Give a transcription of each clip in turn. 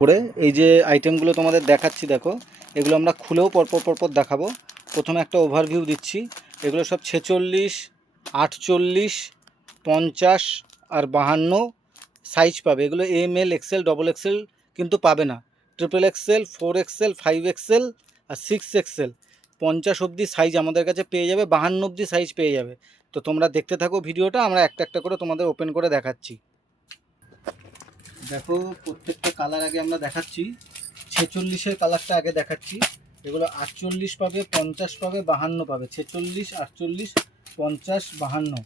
করে এই যে আইটেমগুলো তোমাদের দেখাচ্ছি, দেখো এগুলো আমরা খুলেও পরপর দেখাবো। প্রথমে একটা ওভারভিউ দিচ্ছি। এগুলো সব 46, 48, 50 আর 52 সাইজ পাবে। এগুলো ML, XL, XXL কিন্তু পাবে না। XXL, 4XL, 5XL আর 6XL 50 অবধি সাইজ আমাদের কাছে পেয়ে যাবে, 52 অবধি সাইজ পেয়ে যাবে। তো তোমরা দেখতে থাকো ভিডিওটা, আমরা একটা একটা করে তোমাদের ওপেন করে দেখাচ্ছি। দেখো প্রত্যেকটা কালার আগে আমরা দেখাচ্ছি। 46-এর কালারটা আগে দেখাচ্ছি। এগুলো 48 পাবে, 50 পাবে, 52 পাবে। 46, 48, 50, 52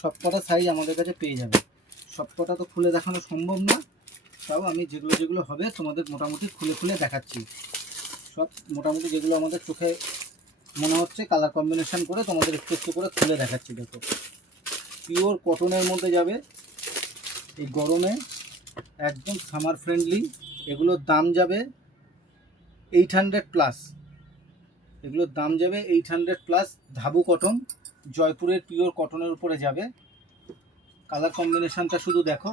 সব কটা সাইজ আমাদের কাছে পেয়ে যাবে। সব কটা তো খুলে দেখানো সম্ভব না, তাও আমি যেগুলো যেগুলো হবে তোমাদের মোটামুটি খুলে দেখাচ্ছি। সব মোটামুটি যেগুলো আমাদের চোখে মনে হচ্ছে কালার কম্বিনেশন করে তোমাদের একটু একটু করে খুলে দেখাচ্ছি। দেখো পিওর কটনের মধ্যে যাবে, এই গরমে একদম সামার ফ্রেন্ডলি। এগুলোর দাম যাবে 800+। এগুলোর দাম যাবে 800+। ধাবু কটন, জয়পুরের পিওর কটনের উপরে যাবে। কালার কম্বিনেশনটা শুধু দেখো,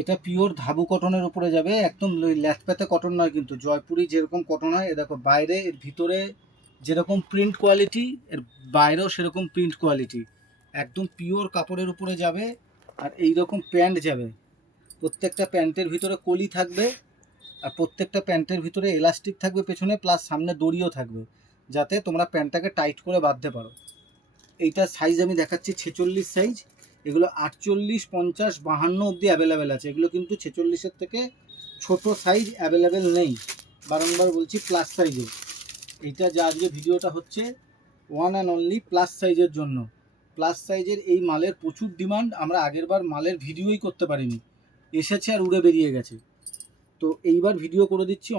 এটা পিওর ধাবু কটনের উপরে যাবে, একদম ল্যাথপ্যাথে কটন নয় কিন্তু, জয়পুরি যেরকম কটন হয়। এ দেখো বাইরে, এর ভিতরে যেরকম প্রিন্ট কোয়ালিটি, এর বাইরেও সেরকম প্রিন্ট কোয়ালিটি। একদম পিওর কাপড়ের উপরে যাবে। আর এই রকম প্যান্ট যাবে, প্রত্যেকটা প্যান্টের ভিতরে কলি থাকবে, আর প্রত্যেকটা প্যান্টের ভিতরে এলাস্টিক থাকবে পেছনে, প্লাস সামনে দড়িও থাকবে, যাতে তোমরা প্যান্টটাকে টাইট করে বাঁধতে পারো। এইটার সাইজ আমি দেখাচ্ছি 46 সাইজ। এগুলো 48, 50, 52 অবধি অ্যাভেলেবেল আছে। এগুলো কিন্তু 46-এর থেকে ছোট সাইজ অ্যাভেলেবেল নেই, বারংবার বলছি প্লাস সাইজে। এইটা যা আজকে ভিডিওটা হচ্ছে ওয়ান অ্যান্ড অনলি প্লাস সাইজের জন্য। প্লাস সাইজের এই মালের প্রচুর ডিমান্ড। আমরা আগেরবার মালের ভিডিওই করতে পারিনি, এসেছে আর উড়ে বেরিয়ে গেছে। তো এইবার ভিডিও করে দিচ্ছি।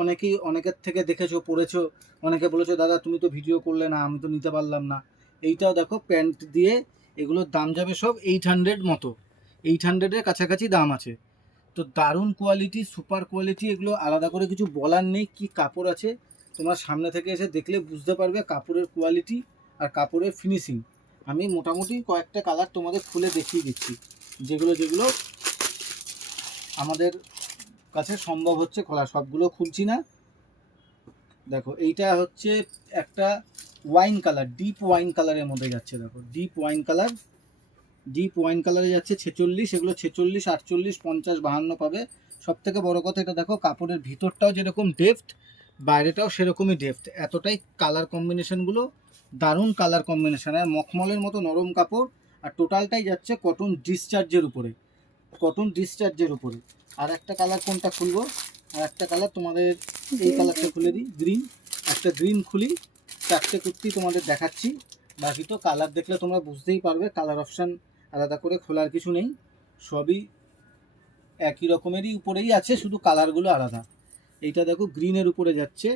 অনেকের থেকে দেখেছো, পড়েছো, অনেকে বলেছো দাদা তুমি তো ভিডিও করলে না, আমি তো নিতে পারলাম না। এইটাও দেখো প্যান্ট দিয়ে, এগুলোর দাম যাবে সব 800 মতো, 800-এর কাছাকাছি দাম আছে। তো দারুণ কোয়ালিটি, সুপার কোয়ালিটি। এগুলো আলাদা করে কিছু বলার নেই, কি কাপড় আছে তোমরা সামনে থেকে এসে দেখলে বুঝতে পারবে কাপড়ের কোয়ালিটি আর কাপড়ের ফিনিশিং। আমি মোটামুটি কয়েকটা কালার তোমাদের খুলে দেখিয়ে দিচ্ছি, যেগুলো যেগুলো আমাদের কাছে সম্ভব হচ্ছে খোলা। সবগুলো খুলছি না। দেখো এইটা হচ্ছে একটা ওয়াইন কালার, ডিপ ওয়াইন কালারের মধ্যে যাচ্ছে। দেখো deep wine colour, deep wine কালারে যাচ্ছে 46। এগুলো 46, 48, 50, 52 পাবে। সব থেকে বড় কথা, এটা দেখো কাপড়ের ভিতরটাও যেরকম ডেপথ, বাইরেটাও সেরকমই ডেপথ। এতটাই কালার কম্বিনেশনগুলো দারুণ কালার কম্বিনেশন, আর মখমলের মতো নরম কাপড়। আর টোটালটাই যাচ্ছে কটন ডিসচার্জের উপরে, কটন ডিসচার্জের উপরে। আর একটা কালার কোনটা খুলবো, আর একটা কালার তোমাদের এই কালারটা খুলে দিই, গ্রিন। একটা গ্রিন খুলি, চারটে কুর্তি তোমাদের দেখাচ্ছি। বাকি তো কালার দেখলে তোমরা বুঝতেই পারবে, কালার অপশান আলাদা করে খোলার কিছু নেই, সবই একই রকমেরই উপরেই আছে, শুধু কালারগুলো আলাদা। এইটা দেখো গ্রিনের উপরে যাচ্ছে,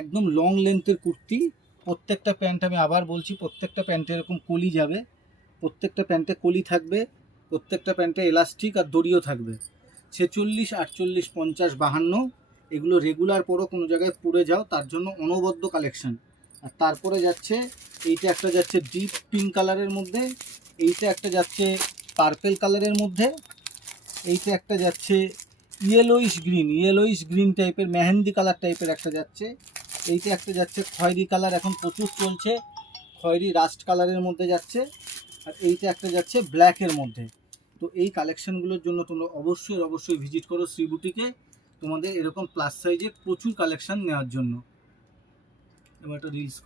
একদম লং লেন্থের কুর্তি। প্রত্যেকটা প্যান্ট, আমি আবার বলছি, প্রত্যেকটা প্যান্টে এরকম কলি যাবে, প্রত্যেকটা প্যান্টে কলি থাকবে, প্রত্যেকটা প্যান্টে এলাস্টিক আর দড়িও থাকবে। 46, 48, 50, 52 এগুলো রেগুলার পরও কোনো জায়গায় পরে যাও, তার জন্য অনবদ্য কালেকশন। আর তারপরে যাচ্ছে এইটা একটা যাচ্ছে ডিপ পিঙ্ক কালারের মধ্যে, এইটা একটা যাচ্ছে পার্পেল কালারের মধ্যে, এইটা একটা যাচ্ছে ইয়েলোইশ গ্রিন টাইপের, মেহেন্দি কালার টাইপের একটা যাচ্ছে। এইটা একটা যাচ্ছে খয়েরি কালার, এখন প্রচুর চলছে, খয়েরি রাস্ট কালারের মধ্যে যাচ্ছে। আর এইটা একটা যাচ্ছে ব্ল্যাকের মধ্যে। তো এই কালেকশানগুলোর জন্য তোমরা অবশ্যই ভিজিট করো শ্রী বুটিকে, তোমাদের এরকম প্লাস সাইজের প্রচুর কালেকশান নেওয়ার জন্য। এবার একটা রিলস